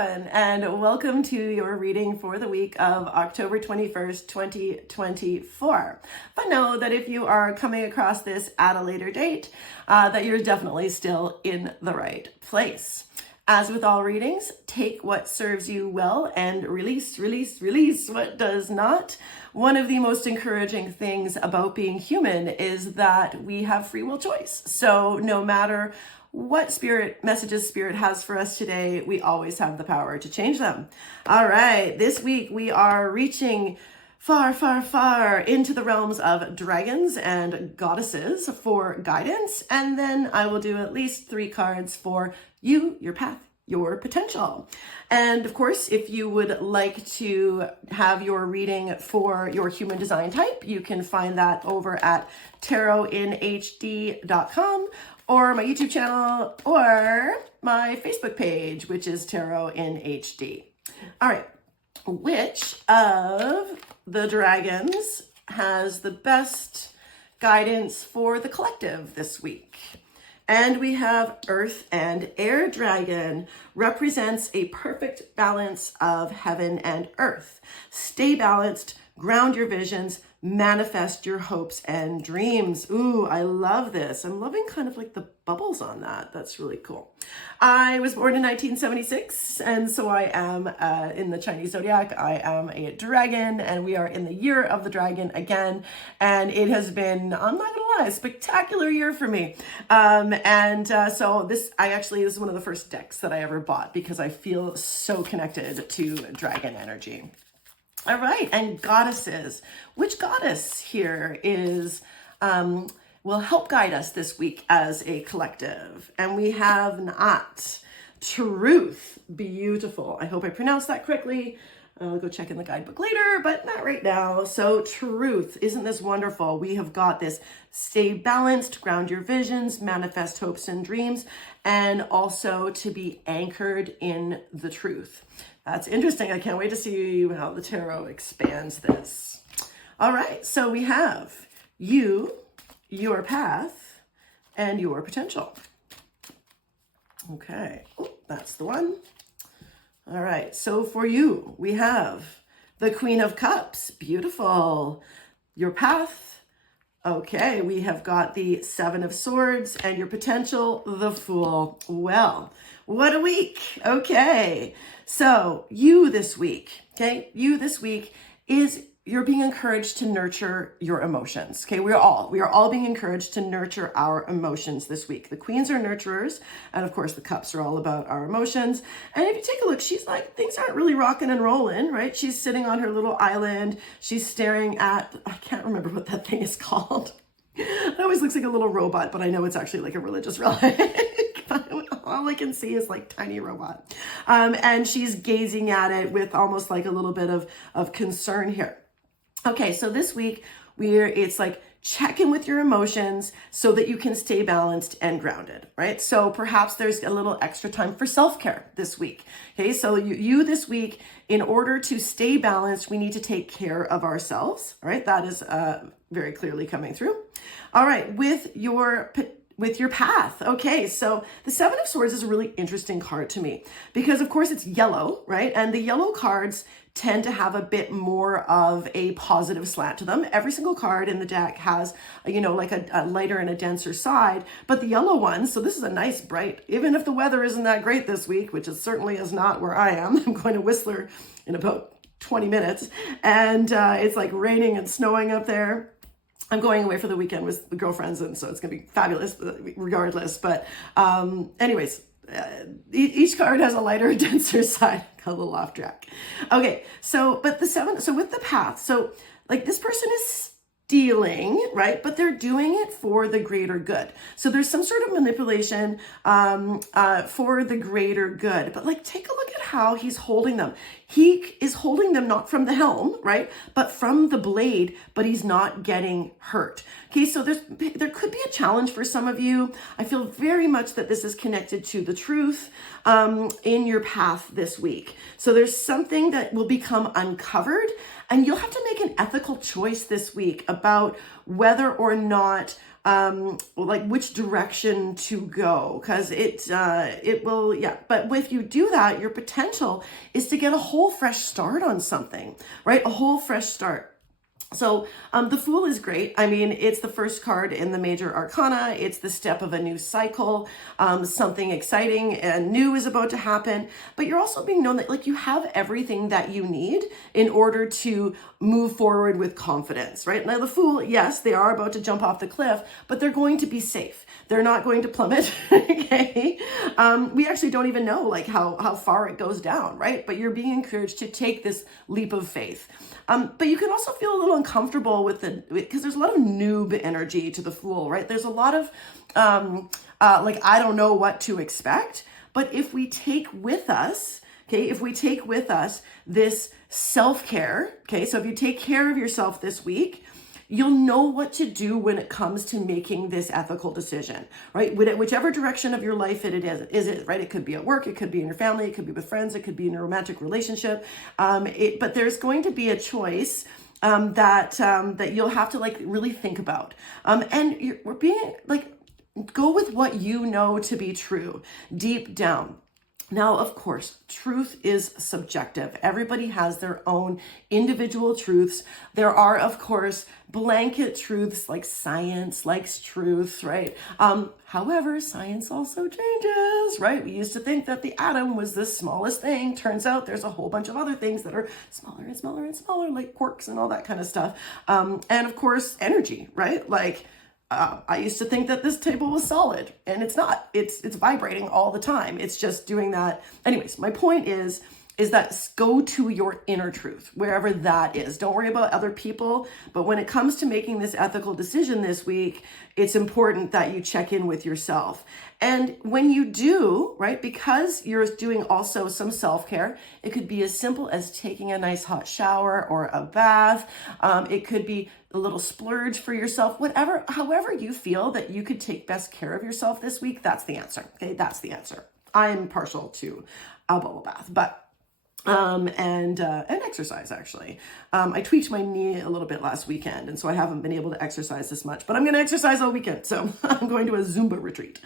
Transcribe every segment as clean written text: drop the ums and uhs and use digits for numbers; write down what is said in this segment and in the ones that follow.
everyone, and welcome to your reading for the week of October 21st, 2024. But know that if you are coming across this at a later date, that you're definitely still in the right place. As with all readings, take what serves you well and release what does not. One of the most encouraging things about being human is that we have free will choice. So no matter what messages spirit has for us today, we always have the power to change them. All right, this week we are reaching far into the realms of dragons and goddesses for guidance. And then I will do at least 3 cards for you, your path, your potential. And of course, if you would like to have your reading for your human design type, you can find that over at tarotinhd.com or my YouTube channel or my Facebook page, which is Tarot in HD. All right, which of the dragons has the best guidance for the collective this week? And we have Earth and Air Dragon, represents a perfect balance of heaven and earth. Stay balanced, ground your visions, manifest your hopes and dreams. Ooh, I love this. I'm loving kind of like the bubbles on that. That's really cool. I was born in 1976, and so I am in the Chinese zodiac. I am a dragon, and we are in the year of the dragon again. And it has been, I'm not gonna lie, a spectacular year for me. So this is one of the first decks that I ever bought because I feel so connected to dragon energy. All right, and goddesses. Which goddess here will help guide us this week as a collective? And we have Na'at, Truth, beautiful. I hope I pronounced that correctly. I'll go check in the guidebook later, but not right now. So Truth, isn't this wonderful? We have got this stay balanced, ground your visions, manifest hopes and dreams, and also to be anchored in the truth. That's interesting. I can't wait to see how the tarot expands this. All right, so we have you, your path, and your potential. Okay, that's the one. All right, so for you, we have the Queen of Cups, beautiful. Your path, okay, we have got the 7 of Swords, and your potential, the Fool. Well, what a week. Okay, so you this week, you're being encouraged to nurture your emotions. Okay, we are all being encouraged to nurture our emotions this week. The queens are nurturers, and of course the cups are all about our emotions. And if you take a look, she's like, things aren't really rocking and rolling, right? She's sitting on her little island. She's staring at, I can't remember what that thing is called. It always looks like a little robot, but I know it's actually like a religious relic. All I can see is like tiny robot. And she's gazing at it with almost like a little bit of concern here. Okay, so this week it's like check in with your emotions so that you can stay balanced and grounded, right? So perhaps there's a little extra time for self-care this week. Okay, so you this week, in order to stay balanced, we need to take care of ourselves, all right? That is very clearly coming through. All right, with your path. Okay, so the 7 of Swords is a really interesting card to me because of course it's yellow, right? And the yellow cards tend to have a bit more of a positive slant to them. Every single card in the deck has, like a lighter and a denser side, but the yellow ones, so this is a nice bright, even if the weather isn't that great this week, which it certainly is not where I am. I'm going to Whistler in about 20 minutes, and it's like raining and snowing up there. I'm going away for the weekend with the girlfriends, and so it's going to be fabulous regardless. But anyways, each card has a lighter, denser side. Got a little off track. Okay, so with the path, so like this person is stealing, right? But they're doing it for the greater good. So there's some sort of manipulation for the greater good. But like, take a look at how he's holding them. He is holding them not from the helm, right? But from the blade, but he's not getting hurt. Okay, so there could be a challenge for some of you. I feel very much that this is connected to the truth in your path this week. So there's something that will become uncovered And you'll have to make an ethical choice this week about whether or not like which direction to go, because it will, yeah. But if you do that, your potential is to get a whole fresh start on something, right? A whole fresh start. So the Fool is great. I mean, it's the first card in the major arcana. It's the step of a new cycle. Something exciting and new is about to happen. But you're also being known that like you have everything that you need in order to move forward with confidence, right? Now the Fool, yes, they are about to jump off the cliff, but they're going to be safe. They're not going to plummet. Okay. We actually don't even know like how far it goes down, right? But you're being encouraged to take this leap of faith. But you can also feel a little uncomfortable because there's a lot of noob energy to the Fool, right? There's a lot of like, I don't know what to expect. But if we take with us, this self-care, okay, so if you take care of yourself this week, you'll know what to do when it comes to making this ethical decision, right? Whichever direction of your life it is, right? It could be at work, it could be in your family, it could be with friends, it could be in a romantic relationship. But there's going to be a choice that you'll have to like really think about. And we're being like, go with what you know to be true deep down. Now, of course, truth is subjective. Everybody has their own individual truths. There are, of course, blanket truths like science likes truth, right? However, science also changes, right? We used to think that the atom was the smallest thing. Turns out there's a whole bunch of other things that are smaller and smaller and smaller, like quarks and all that kind of stuff. And of course, energy, right? Like, I used to think that this table was solid, and it's not. It's vibrating all the time. It's just doing that. Anyways, my point is that go to your inner truth, wherever that is. Don't worry about other people. But when it comes to making this ethical decision this week, it's important that you check in with yourself. And when you do, right, because you're doing also some self-care, it could be as simple as taking a nice hot shower or a bath. It could be a little splurge for yourself, however you feel that you could take best care of yourself this week. That's the answer. Okay. That's the answer. I'm partial to a bubble bath, but and exercise actually. I tweaked my knee a little bit last weekend, and so I haven't been able to exercise this much, but I'm going to exercise all weekend. So I'm going to a Zumba retreat.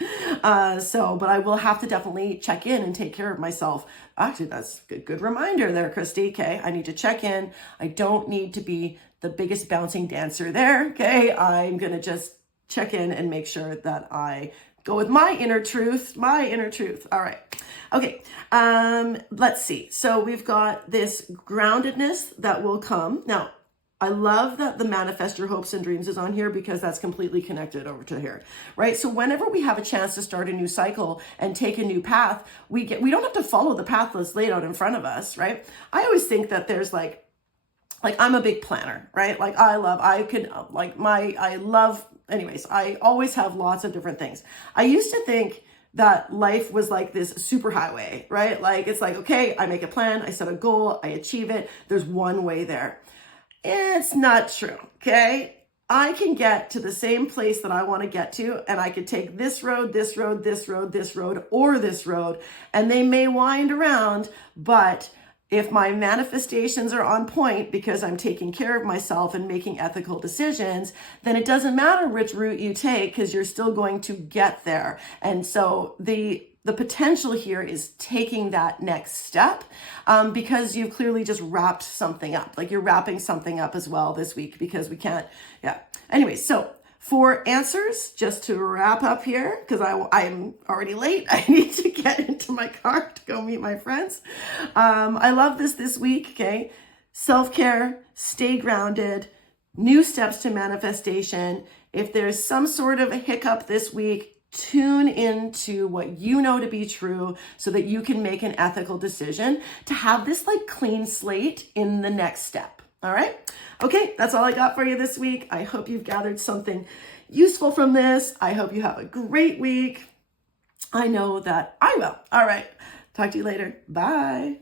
But I will have to definitely check in and take care of myself. Actually, that's a good reminder there, Christy. Okay. I need to check in. I don't need to be the biggest bouncing dancer there. Okay. I'm going to just check in and make sure that I go with my inner truth. All right. Okay. Let's see. So we've got this groundedness that will come. Now, I love that the manifest your hopes and dreams is on here because that's completely connected over to here, right? So whenever we have a chance to start a new cycle and take a new path, we don't have to follow the path that's laid out in front of us, right? I always think that there's like I'm a big planner, right? Like I always have lots of different things. I used to think that life was like this superhighway, right? Like it's like, okay, I make a plan, I set a goal, I achieve it. There's one way there. It's not true, okay? I can get to the same place that I want to get to, and I could take this road, this road, this road, this road, or this road, and they may wind around, but if my manifestations are on point because I'm taking care of myself and making ethical decisions, then it doesn't matter which route you take because you're still going to get there. And so the potential here is taking that next step because you've clearly just wrapped something up. Like you're wrapping something up as well this week because we can't, yeah. Anyway, so for answers, just to wrap up here, because I'm already late. I need to get into my car to go meet my friends. I love this week, okay? Self-care, stay grounded, new steps to manifestation. If there's some sort of a hiccup this week, tune into what you know to be true so that you can make an ethical decision to have this like clean slate in the next step. All right. Okay. That's all I got for you this week. I hope you've gathered something useful from this. I hope you have a great week. I know that I will. All right. Talk to you later. Bye.